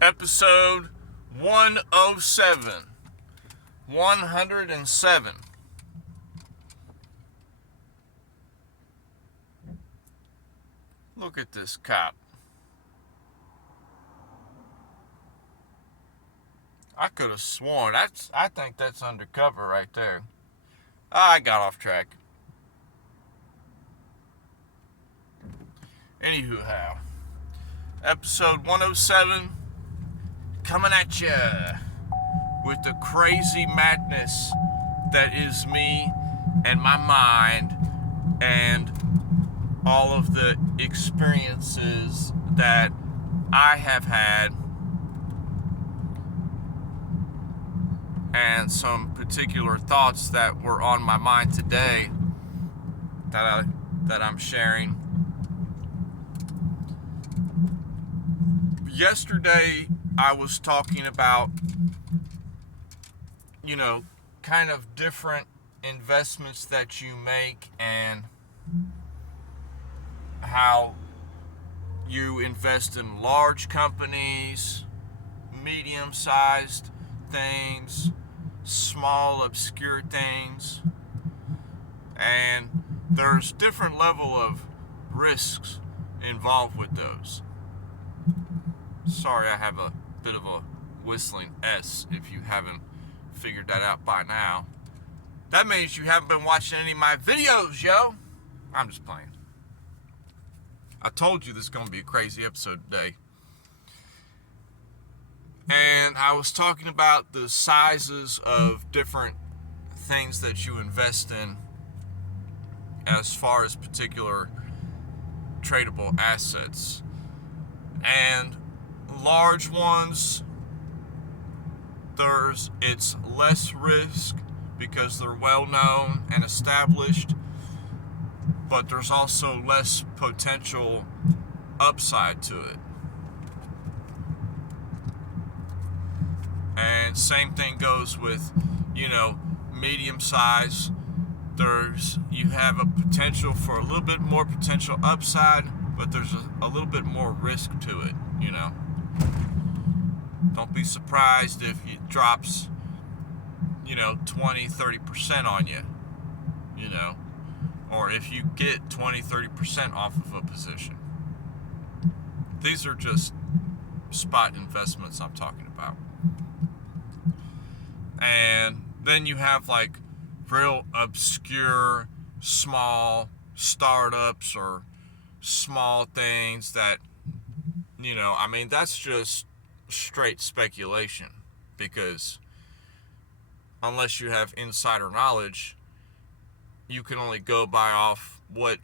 Episode 107. 107. Look at this cop. I could have sworn. I think that's undercover right there. I got off track. Anywho, how? Episode 107 coming at you with the crazy madness that is me and my mind and all of the experiences that I have had and some particular thoughts that were on my mind today that I'm sharing. Yesterday I was talking about, kind of different investments that you make and how you invest in large companies, medium-sized things, small obscure things, and there's different level of risks involved with those. Sorry, I have a bit of a whistling S if you haven't figured that out by now. That means you haven't been watching any of my videos, yo. I'm just playing. I told you this is going to be a crazy episode today. And I was talking about the sizes of different things that you invest in as far as particular tradable assets. And large ones, it's less risk because they're well known and established, but there's also less potential upside to it. And same thing goes with, medium size. You have a potential for a little bit more potential upside, but there's a little bit more risk to it, Don't be surprised if it drops, 20-30% on you, or if you get 20-30% off of a position. These are just spot investments I'm talking about. And then you have like real obscure small startups or small things that, that's just straight speculation, because unless you have insider knowledge, you can only go by off what,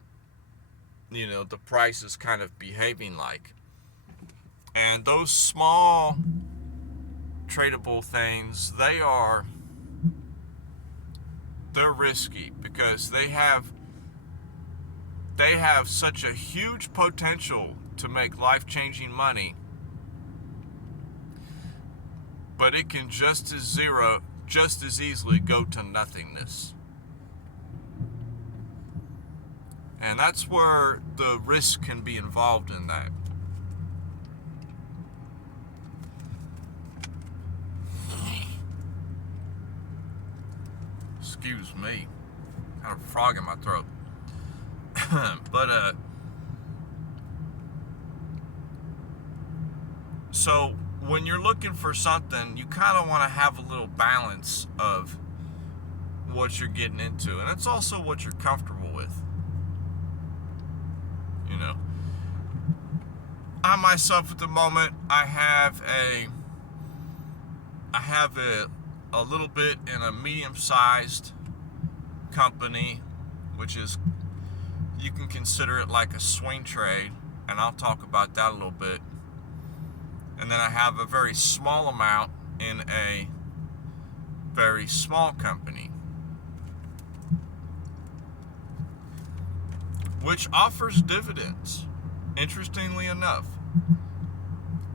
the price is kind of behaving like. And those small tradable things, they're risky because they have such a huge potential to make life-changing money, but it can just as easily go to nothingness. And that's where the risk can be involved in that. Excuse me. Got a frog in my throat. But, so when you're looking for something, you kind of want to have a little balance of what you're getting into. And it's also what you're comfortable with. I myself at the moment, I have a little bit in a medium-sized company, which is, you can consider it like a swing trade, and I'll talk about that a little bit. And then I have a very small amount in a very small company, which offers dividends, interestingly enough.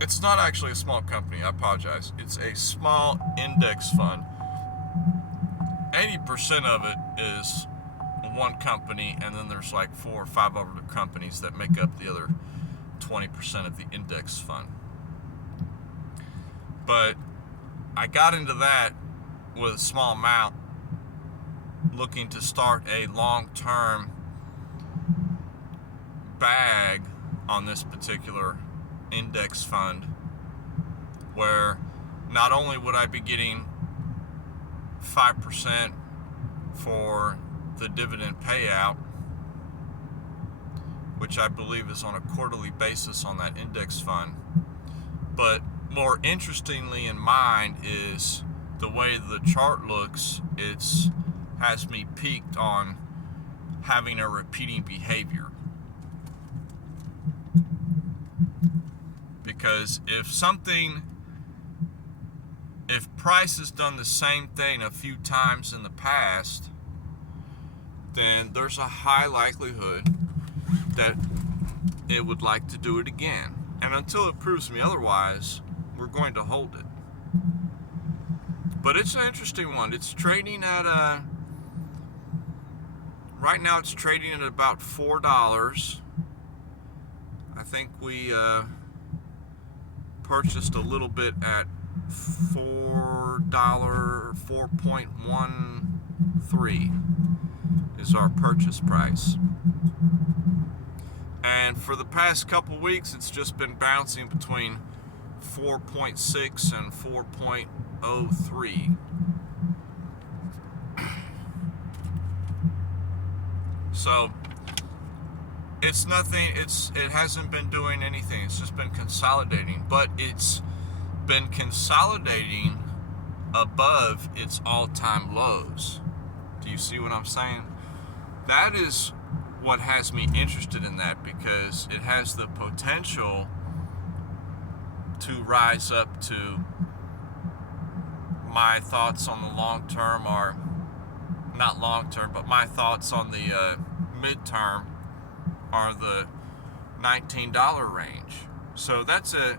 It's not actually a small company, I apologize. It's a small index fund. 80% of it is one company, and then there's like 4 or 5 other companies that make up the other 20% of the index fund. But I got into that with a small amount, looking to start a long-term bag on this particular index fund, where not only would I be getting 5% for the dividend payout, which I believe is on a quarterly basis on that index fund, but more interestingly in mind is the way the chart looks. It's has me peaked on having a repeating behavior, because if price has done the same thing a few times in the past, then there's a high likelihood that it would like to do it again. And until it proves me otherwise, we're going to hold it. But it's an interesting one. It's trading at right now it's trading at about $4. I think we purchased a little bit at $4.13 is our purchase price. And for the past couple weeks, it's just been bouncing between 4.6 and 4.03. So it's nothing, it hasn't been doing anything. It's just been consolidating, but it's been consolidating above its all-time lows. Do you see what I'm saying? That is what has me interested in that, because it has the potential to rise up to my thoughts on the long term, or not long term, but my thoughts on the midterm are the $19 range. So that's a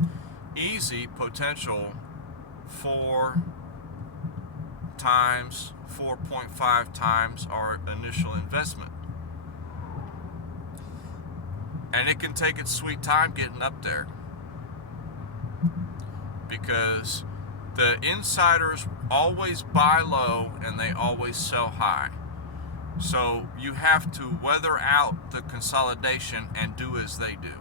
easy potential 4.5 times our initial investment. And it can take its sweet time getting up there, because the insiders always buy low and they always sell high. So you have to weather out the consolidation and do as they do.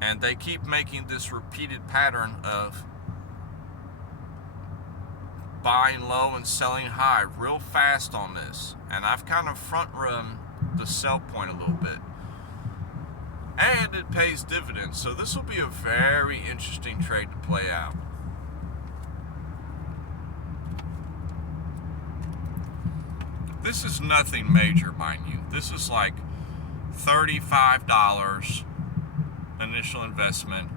And they keep making this repeated pattern of buying low and selling high real fast on this. And I've kind of front run the sell point a little bit. And it pays dividends. So this will be a very interesting trade to play out. This is nothing major, mind you. This is like $35 initial investment.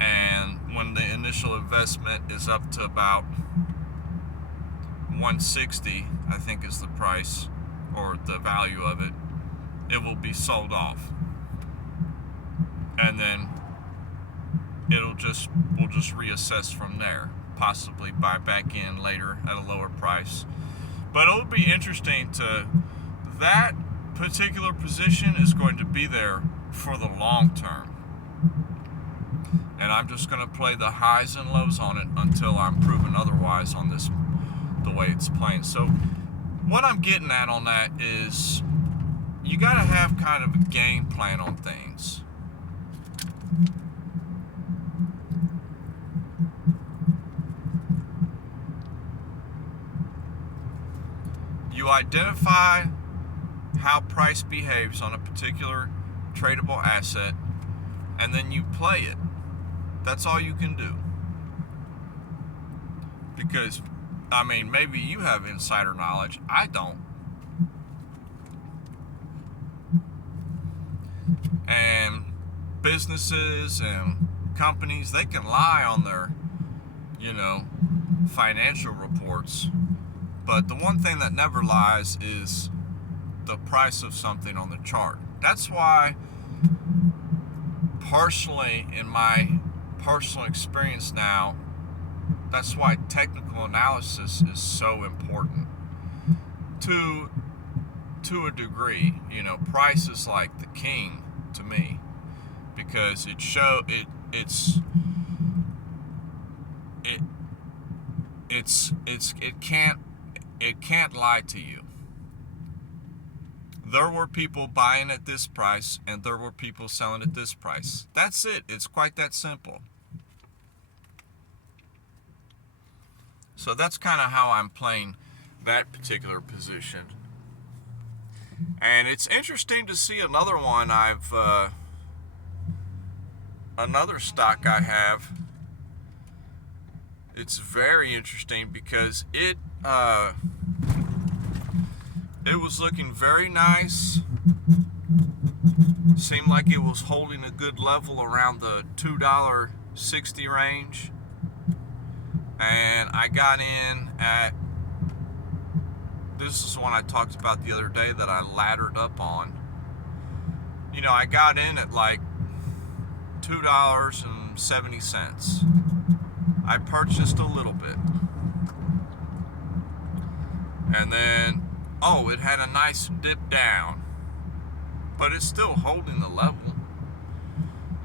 And when the initial investment is up to about 160, I think is the price or the value of it, it will be sold off. And then we'll just reassess from there. Possibly buy back in later at a lower price. But it'll be interesting that particular position is going to be there for the long term. And I'm just going to play the highs and lows on it until I'm proven otherwise on this, the way it's playing. So what I'm getting at on that is you got to have kind of a game plan on things. You identify how price behaves on a particular tradable asset, and then you play it. That's all you can do. Because, I mean, maybe you have insider knowledge. I don't. And businesses and companies, they can lie on their, financial reports. But the one thing that never lies is the price of something on the chart. That's why, personally, in my personal experience now, that's why technical analysis is so important. To a degree, price is like the king to me. because it can't lie to you. There were people buying at this price and there were people selling at this price. That's it. It's quite that simple. So that's kind of how I'm playing that particular position. And it's interesting to see another one another stock I have. It's very interesting because it was looking very nice. Seemed like it was holding a good level around the $2.60 range. And I got in at, this is one I talked about the other day that I laddered up on. You know, I got in at like $2.70. I purchased a little bit. And then, it had a nice dip down. But it's still holding the level.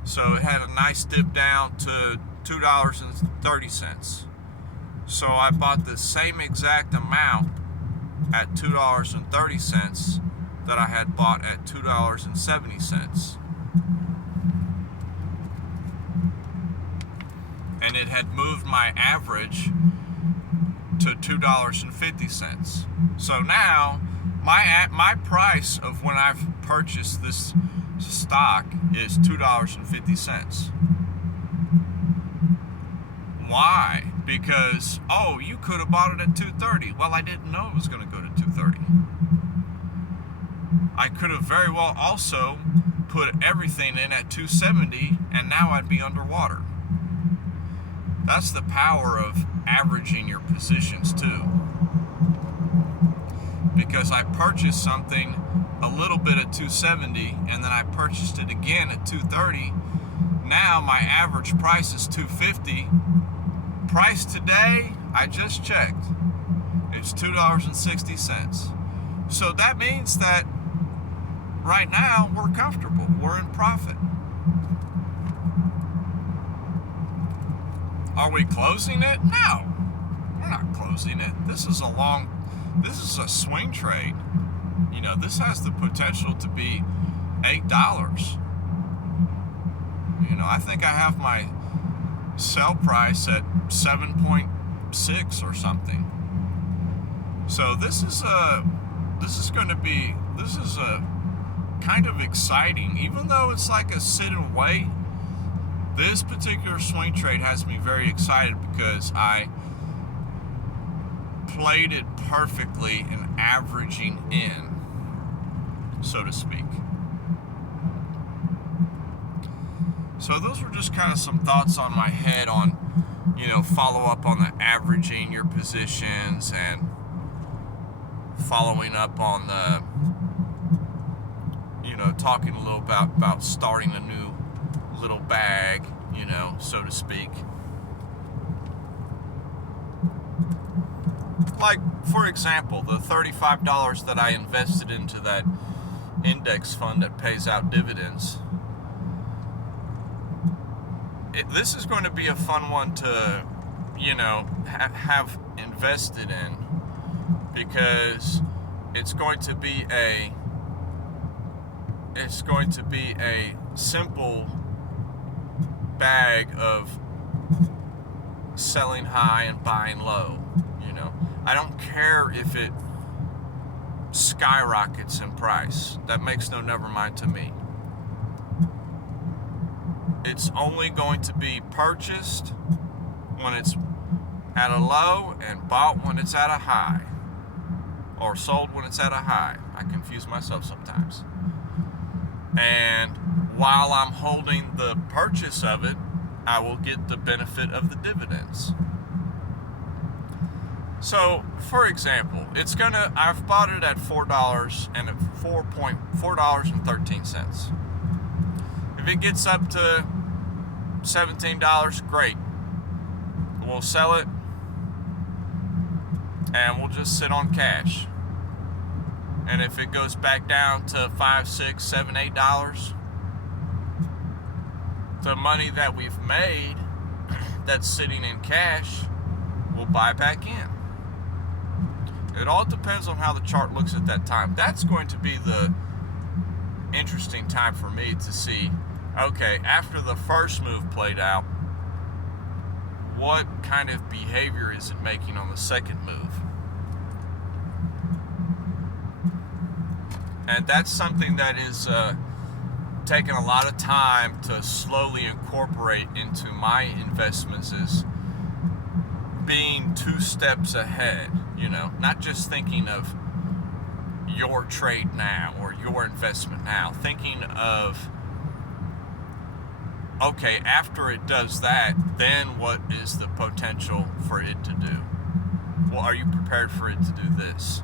So it had a nice dip down to $2.30. So I bought the same exact amount at $2.30 that I had bought at $2.70. And it had moved my average to $2.50. So now my price of when I've purchased this stock is $2.50. Why? Because, you could have bought it at $2.30. Well, I didn't know it was going to go to $2.30. I could have very well also put everything in at $2.70 and now I'd be underwater. That's the power of averaging your positions too. Because I purchased something a little bit at $2.70 and then I purchased it again at $2.30. Now my average price is $2.50. Price today, I just checked, it's $2.60. So that means that right now we're comfortable, we're in profit. Are we closing it? No, we're not closing it. This is a swing trade. You know, this has the potential to be $8. You know, I think I have my sell price at 7.6 or something. So this is kind of exciting, even though it's like a sit and wait. This particular swing trade has me very excited because I played it perfectly in averaging in, so to speak. So those were just kind of some thoughts on my head on, follow up on the averaging your positions and following up on the, talking a little about starting a new little bag, so to speak. Like, for example, the $35 that I invested into that index fund that pays out dividends. This is going to be a fun one to, have invested in, because it's going to be a simple bag of selling high and buying low. I don't care if it skyrockets in price. That makes no never mind to me. It's only going to be purchased when it's at a low and bought when it's at a high, or sold when it's at a high. I confuse myself sometimes. And while I'm holding the purchase of it, I will get the benefit of the dividends. So, for example, I've bought it at $4 and at $4.13. If it gets up to $17, great. We'll sell it and we'll just sit on cash. And if it goes back down to $5, $6, $7, $8, the money that we've made that's sitting in cash will buy back in. It all depends on how the chart looks at that time. That's going to be the interesting time for me to see, okay, after the first move played out, what kind of behavior is it making on the second move? And that's something that is taking a lot of time to slowly incorporate into my investments, is being 2 steps ahead, not just thinking of your trade now or your investment now, thinking of, okay, after it does that, then what is the potential for it to do? Well, are you prepared for it to do this?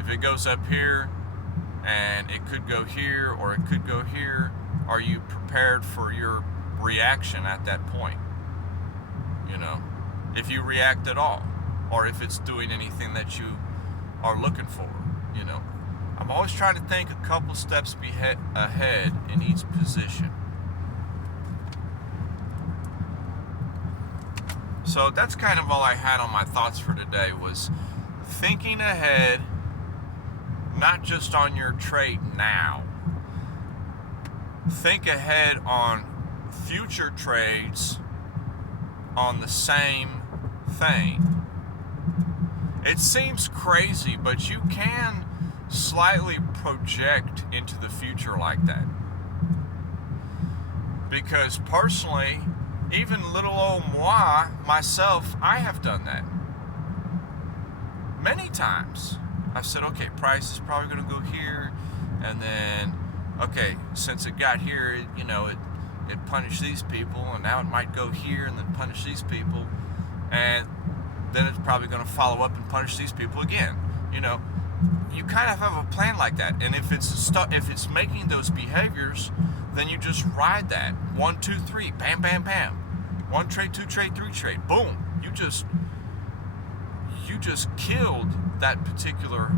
If it goes up here and it could go here or it could go here, are you prepared for your reaction at that point? If you react at all, or if it's doing anything that you are looking for, I'm always trying to think a couple steps ahead in each position. So that's kind of all I had on my thoughts for today, was thinking ahead, not just on your trade now. Think ahead on future trades on the same thing. It seems crazy, but you can slightly project into the future like that. Because personally, even little old moi, myself, I have done that many times. I've said, okay, price is probably going to go here, and then, okay, since it got here, it punished these people, and now it might go here and then punish these people, and then it's probably going to follow up and punish these people again. You kind of have a plan like that, and if it's making those behaviors, then you just ride that. 1, 2, 3, bam, bam, bam. 1 trade, 2 trade, 3 trade, boom. You just killed that particular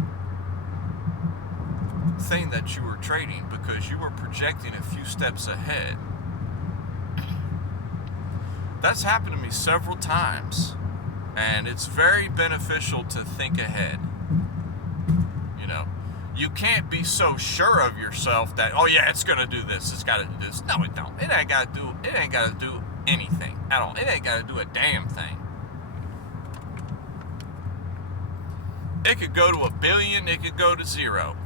thing that you were trading, because you were projecting a few steps ahead. That's happened to me several times, and it's very beneficial to think ahead. You can't be so sure of yourself that, oh yeah, it's gonna do this, it's gotta do this. No, it don't. It ain't gotta do anything at all. It ain't gotta do a damn thing. It could go to 1 billion, it could go to 0.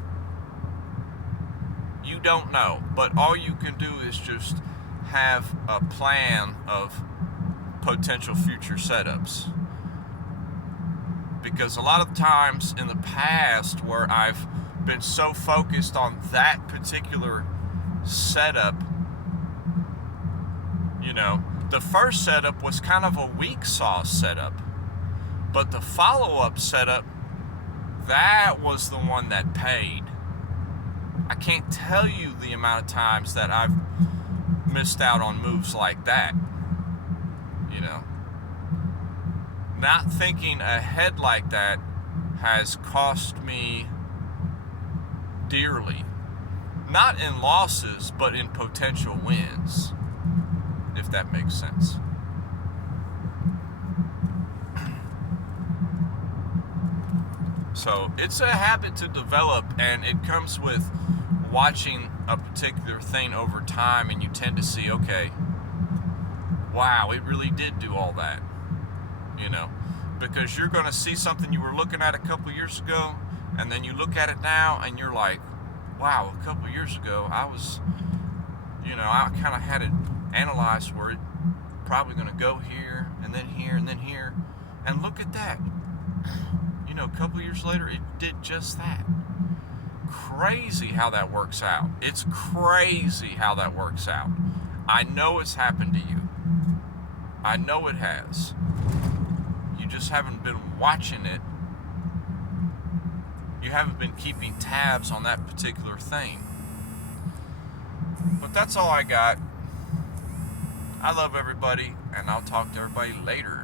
You don't know, but all you can do is just have a plan of potential future setups. Because a lot of times in the past, where I've been so focused on that particular setup, the first setup was kind of a weak sauce setup, but the follow-up setup, that was the one that paid. I can't tell you the amount of times that I've missed out on moves like that. Not thinking ahead like that has cost me dearly. Not in losses, but in potential wins, if that makes sense. So it's a habit to develop, and it comes with watching a particular thing over time, and you tend to see, okay, wow, it really did do all that. Because you're going to see something you were looking at a couple years ago, and then you look at it now and you're like, wow, a couple years ago I was, I kind of had it analyzed where it probably going to go here and then here and then here, and look at that. A couple years later, it did just that. Crazy how that works out. It's crazy how that works out. I know it's happened to you. I know it has. You just haven't been watching it. You haven't been keeping tabs on that particular thing. But that's all I got. I love everybody, and I'll talk to everybody later.